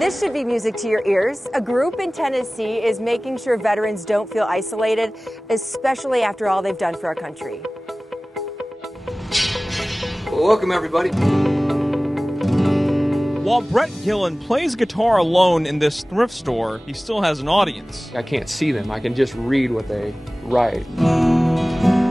This should be music to your ears. A group in Tennessee is making sure veterans don't feel isolated, especially after all they've done for our country. Well, welcome, everybody. While Brett Gillen plays guitar alone in this thrift store, he still has an audience. I can't see them. I can just read what they write.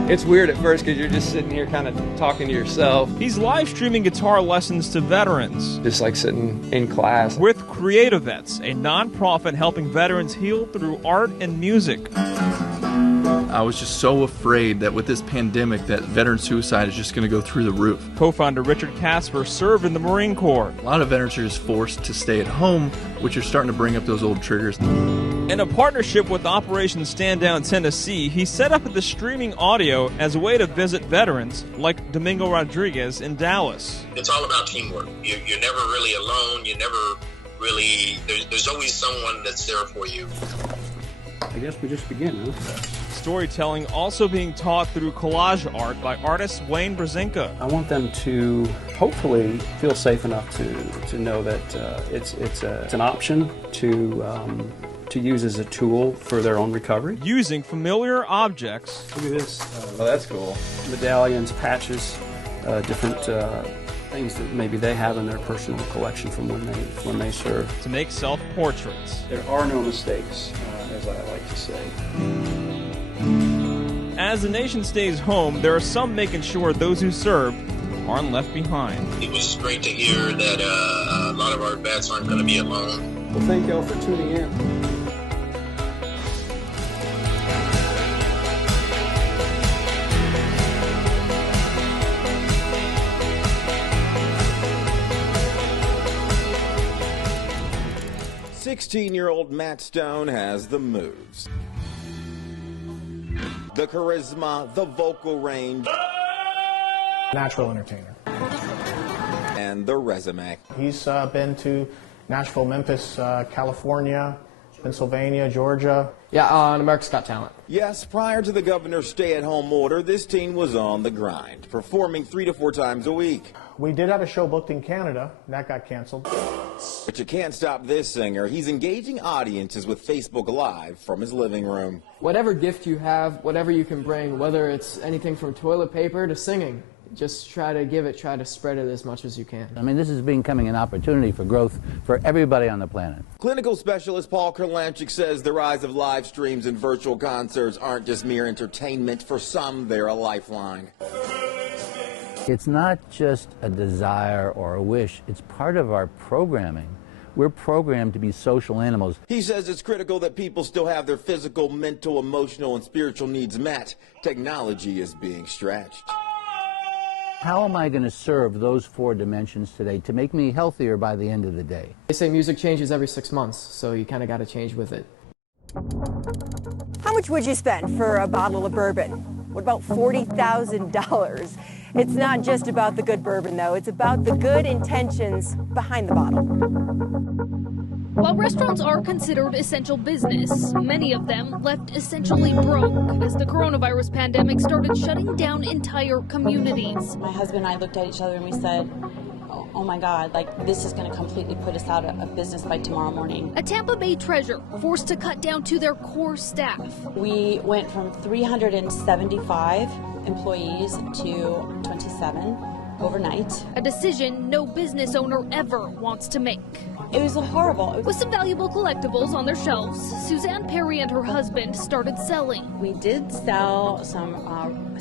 It's weird at first because you're just sitting here kind of talking to yourself. He's live streaming guitar lessons to veterans. Just like sitting in class. With Creative Vets, a nonprofit helping veterans heal through art and music. I was just so afraid that with this pandemic that veteran suicide is just going to go through the roof. Co-founder Richard Casper served in the Marine Corps. A lot of veterans are just forced to stay at home, which are starting to bring up those old triggers. In a partnership with Operation Stand Down Tennessee, he set up the streaming audio as a way to visit veterans like Domingo Rodriguez in Dallas. It's all about teamwork. You're never really alone. You never really, there's always someone that's there for you. I guess we just begin, huh? Storytelling also being taught through collage art by artist Wayne Brzezinka. I want them to hopefully feel safe enough to know that it's an option to use as a tool for their own recovery. Using familiar objects. Look at this. Oh, that's cool. Medallions, patches, different things that maybe they have in their personal collection from when they served. To make self-portraits. There are no mistakes, as I like to say. As the nation stays home, there are some making sure those who served aren't left behind. It was great to hear that a lot of our vets aren't going to be alone. Well, thank y'all for tuning in. "16-year-old Matt Stone has the moves, the charisma, the vocal range, natural entertainer, and the resume. He's been to Nashville, Memphis, California, Pennsylvania, Georgia. Yeah, on America's Got Talent. Yes, prior to the governor's stay-at-home order, this teen was on the grind, performing 3 to 4 times a week. We did have a show booked in Canada. That got canceled. But you can't stop this singer. He's engaging audiences with Facebook Live from his living room. Whatever gift you have, whatever you can bring, whether it's anything from toilet paper to singing, just try to give it, try to spread it as much as you can. I mean, this is becoming an opportunity for growth for everybody on the planet. Clinical specialist Paul Kurlanchik says the rise of live streams and virtual concerts aren't just mere entertainment. For some, they're a lifeline. It's not just a desire or a wish, it's part of our programming. We're programmed to be social animals. He says it's critical that people still have their physical, mental, emotional, and spiritual needs met. Technology is being stretched. How am I going to serve those 4 dimensions today to make me healthier by the end of the day? They say music changes every 6 months, so you kind of got to change with it. How much would you spend for a bottle of bourbon? What about $40,000? It's not just about the good bourbon, though. It's about the good intentions behind the bottle. While restaurants are considered essential business, many of them left essentially broke as the coronavirus pandemic started shutting down entire communities. My husband and I looked at each other and we said, oh my God, like this is going to completely put us out of business by tomorrow morning. A Tampa Bay treasure forced to cut down to their core staff. We went from 375 employees to 27 overnight. A decision no business owner ever wants to make. It was horrible. With some valuable collectibles on their shelves, Suzanne Perry and her husband started selling. We did sell some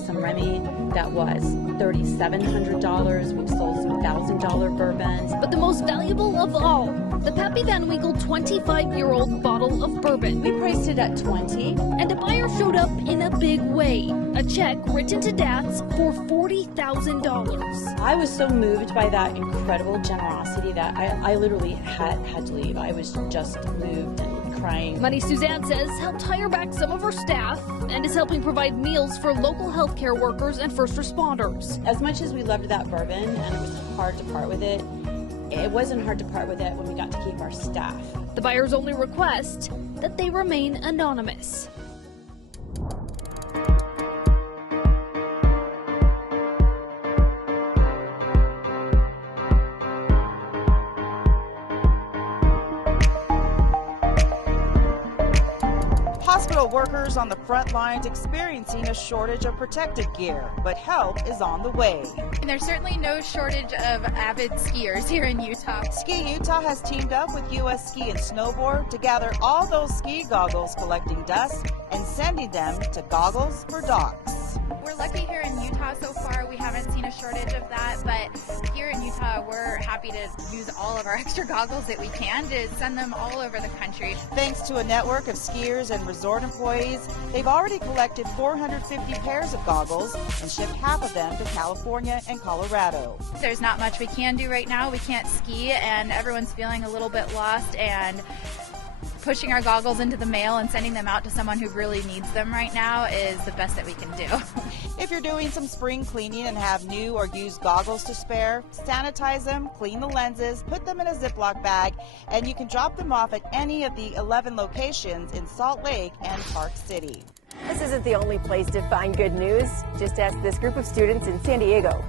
Remy that was $3,700. We've sold some $1,000 bourbons. But the most valuable of all, the Pappy Van Winkle 25-year-old bottle of bourbon. We priced it at $20. And a buyer showed up in a big way. A check written to Dad's for $40,000. I was so moved by that incredible generosity that I literally had to leave. I was just moved and crying. Money, Suzanne says, helped hire back some of her staff and is helping provide meals for local healthcare workers and first responders. As much as we loved that bourbon and it was hard to part with it, it wasn't hard to part with it when we got to keep our staff. The buyer's only request that they remain anonymous. Hospital workers on the front lines experiencing a shortage of protective gear, but help is on the way. And there's certainly no shortage of avid skiers here in Utah. Ski Utah has teamed up with U.S. Ski and Snowboard to gather all those ski goggles collecting dust and sending them to Goggles for Docs. We're lucky here in Utah so far. We haven't seen a shortage of that, but here in Utah, we're happy to use all of our extra goggles that we can to send them all over the country. Thanks to a network of skiers and resort employees, they've already collected 450 pairs of goggles and shipped half of them to California and Colorado. There's not much we can do right now. We can't ski, and everyone's feeling a little bit lost, and pushing our goggles into the mail and sending them out to someone who really needs them right now is the best that we can do. If you're doing some spring cleaning and have new or used goggles to spare, sanitize them, clean the lenses, put them in a Ziploc bag, and you can drop them off at any of the 11 locations in Salt Lake and Park City. This isn't the only place to find good news. Just ask this group of students in San Diego.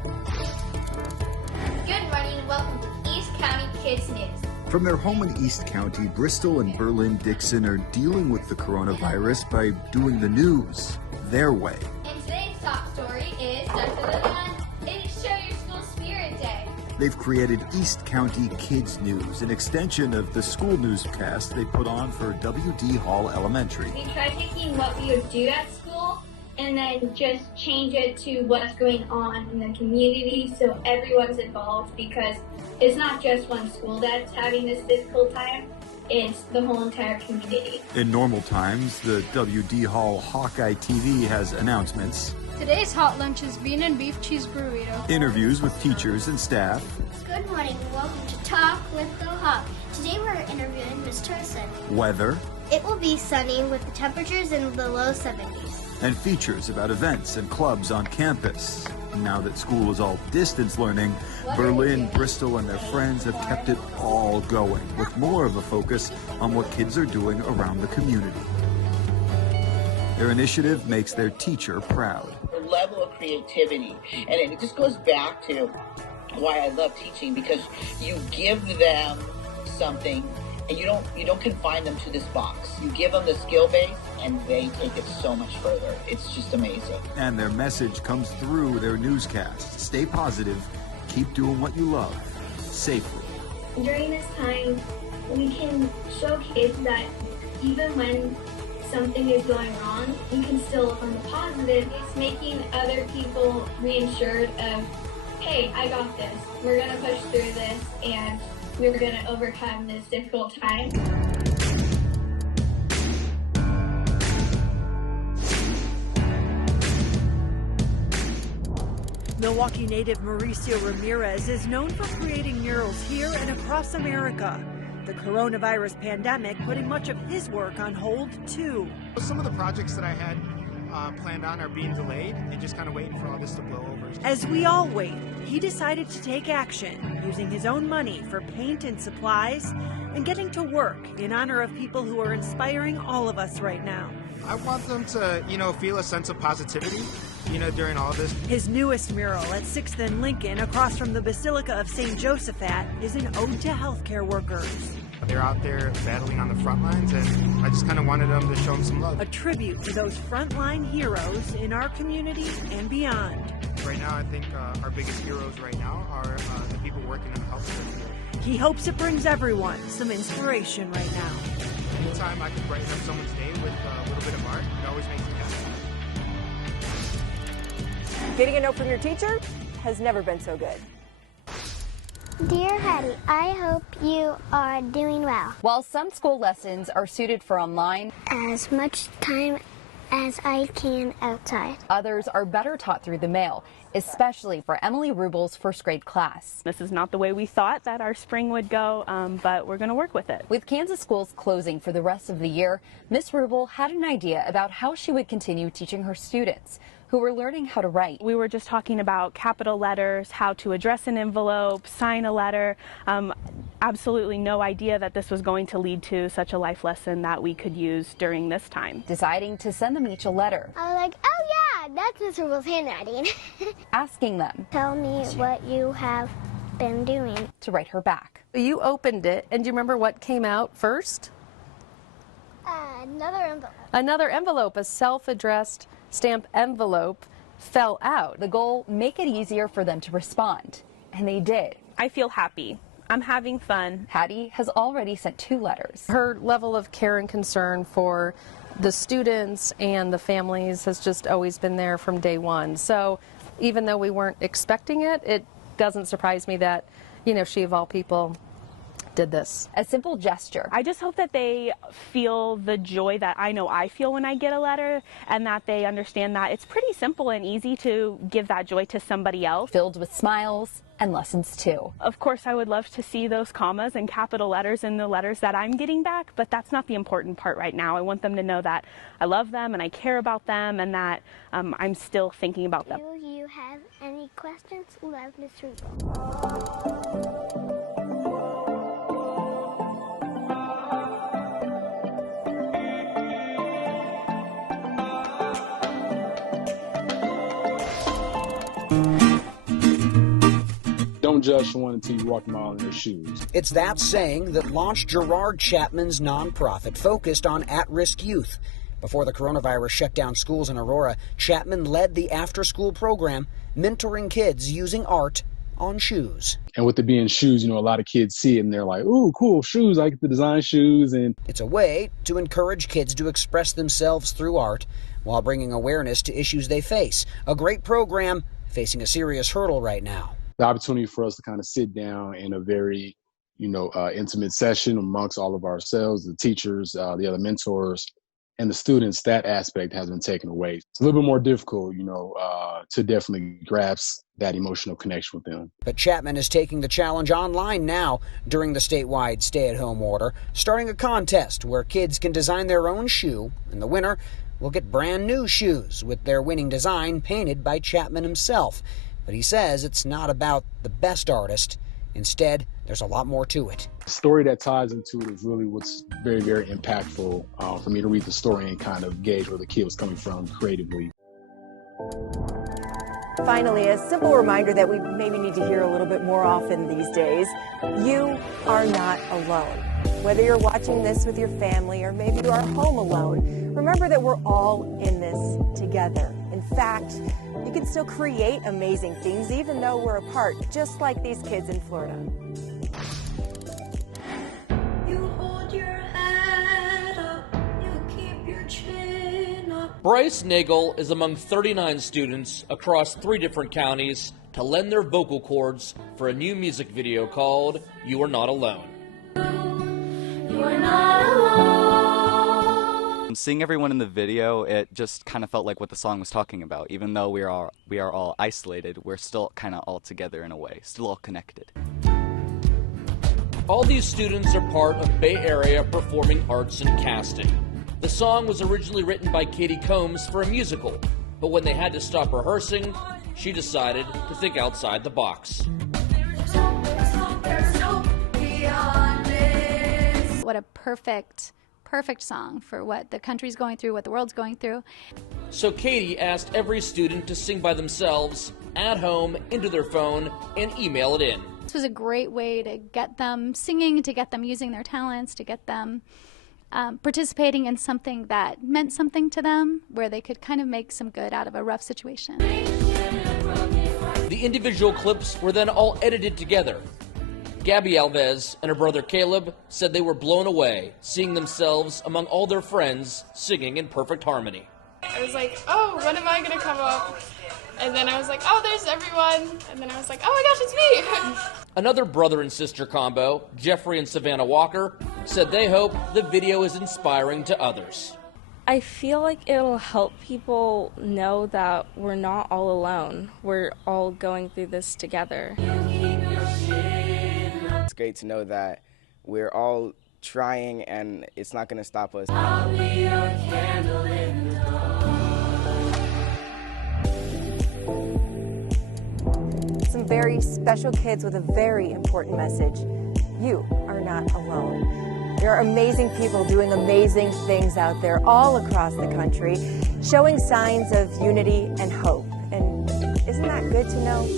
Good morning and welcome to East County Kids News. From their home in East County, Bristol and Berlin-Dixon are dealing with the coronavirus by doing the news their way. And today's top story is it is Show Your School Spirit Day. They've created East County Kids News, an extension of the school newscast they put on for W.D. Hall Elementary. We try taking what we would do at school and then just change it to what's going on in the community so everyone's involved, because it's not just one school that's having this difficult time, it's the whole entire community. In normal times, the W.D. Hall Hawkeye TV has announcements, Today's hot lunch is bean and beef cheese burrito, interviews with teachers and staff. Good morning and welcome to Talk with Go Hawk. Today we're interviewing Ms. Turson. Weather. It will be sunny with the temperatures in the low 70s. And features about events and clubs on campus. Now that school is all distance learning, Berlin, Bristol, and their friends have kept it all going, with more of a focus on what kids are doing around the community. Their initiative makes their teacher proud. The level of creativity, and it just goes back to why I love teaching, because you give them something and you don't confine them to this box. You give them the skill base and they take it so much further. It's just amazing. And their message comes through their newscast. Stay positive, keep doing what you love, safely. During this time, we can show kids that even when something is going wrong, you can still look on the positive. It's making other people reassured of, hey, I got this. We're going to push through this, and we're going to overcome this difficult time. Milwaukee native Mauricio Ramirez is known for creating murals here and across America. The coronavirus pandemic putting much of his work on hold, too. Some of the projects that I had planned on are being delayed and just kind of waiting for all this to blow over. As we all wait, he decided to take action, using his own money for paint and supplies, and getting to work in honor of people who are inspiring all of us right now. I want them to, feel a sense of positivity, during all this. His newest mural at 6th and Lincoln, across from the Basilica of St. Josephat, is an ode to healthcare workers. They're out there battling on the front lines, and I just kind of wanted them to show them some love. A tribute to those frontline heroes in our community and beyond. Right now, I think our biggest heroes right now are the people working in the healthcare field. He hopes it brings everyone some inspiration right now. Anytime I can brighten up someone's day with a little bit of art, it always makes me happy. Getting a note from your teacher has never been so good. Dear Hattie, I hope you are doing well. While some school lessons are suited for online, as much time as I can outside. Others are better taught through the mail, especially for Emily Rubel's first grade class. This is not the way we thought that our spring would go, but we're going to work with it. With Kansas schools closing for the rest of the year, Miss Rubel had an idea about how she would continue teaching her students, who were learning how to write. We were just talking about capital letters, how to address an envelope, sign a letter. Absolutely no idea that this was going to lead to such a life lesson that we could use during this time. Deciding to send them each a letter. I was like, oh yeah, that's Miss Rubel's handwriting. Asking them. Tell me what you have been doing. To write her back. You opened it, and do you remember what came out first? Another envelope. Another envelope, a self-addressed stamp envelope, fell out. The goal, make it easier for them to respond. And they did. I feel happy. I'm having fun. Hattie has already sent 2 letters. Her level of care and concern for the students and the families has just always been there from day one. So even though we weren't expecting it, it doesn't surprise me that, you know, she of all people did this. A simple gesture. I just hope that they feel the joy that I know I feel when I get a letter, and that they understand that it's pretty simple and easy to give that joy to somebody else. Filled with smiles and lessons too. Of course, I would love to see those commas and capital letters in the letters that I'm getting back, but that's not the important part right now. I want them to know that I love them and I care about them, and that I'm still thinking about them. Do you have any questions? Love, Miss Rubel. Don't judge someone until you walk a mile in their shoes. It's that saying that launched Gerard Chapman's nonprofit focused on at-risk youth. Before the coronavirus shut down schools in Aurora, Chapman led the after-school program, mentoring kids using art on shoes. And with it being shoes, you know, a lot of kids see it and they're like, ooh, cool, shoes, I get to design shoes. And it's a way to encourage kids to express themselves through art while bringing awareness to issues they face. A great program facing a serious hurdle right now. The opportunity for us to kind of sit down in a very, intimate session amongst all of ourselves, the teachers, the other mentors, and the students, that aspect has been taken away. It's a little bit more difficult, to definitely grasp that emotional connection with them. But Chapman is taking the challenge online now during the statewide stay-at-home order, starting a contest where kids can design their own shoe, and the winner will get brand new shoes with their winning design painted by Chapman himself. But he says it's not about the best artist. Instead, there's a lot more to it. The story that ties into it is really what's very, very impactful for me to read the story and kind of gauge where the kid was coming from creatively. Finally, a simple reminder that we maybe need to hear a little bit more often these days. You are not alone. Whether you're watching this with your family or maybe you are home alone, remember that we're all in this together. In fact, you can still create amazing things even though we're apart, just like these kids in Florida. You hold your head up, you keep your chin up. Bryce Nagel is among 39 students across 3 different counties to lend their vocal cords for a new music video called You Are Not Alone. You are not alone. Seeing everyone in the video, it just kind of felt like what the song was talking about. Even though we are all isolated, we're still kind of all together in a way, still all connected. All these students are part of Bay Area Performing Arts and Casting. The song was originally written by Katie Combs for a musical, but when they had to stop rehearsing, she decided to think outside the box. What a perfect song for what the country's going through, what the world's going through. So Katie asked every student to sing by themselves, at home, into their phone, and email it in. This was a great way to get them singing, to get them using their talents, to get them participating in something that meant something to them, where they could kind of make some good out of a rough situation. The individual clips were then all edited together. Gabby Alves and her brother Caleb said they were blown away, seeing themselves among all their friends singing in perfect harmony. I was like, oh, when am I going to come up? And then I was like, oh, there's everyone. And then I was like, oh my gosh, it's me. Another brother and sister combo, Jeffrey and Savannah Walker, said they hope the video is inspiring to others. I feel like it'll help people know that we're not all alone. We're all going through this together. It's great to know that we're all trying and it's not going to stop us. I'll be your candle in the dark. Some very special kids with a very important message. You are not alone. There are amazing people doing amazing things out there all across the country, showing signs of unity and hope. And isn't that good to know?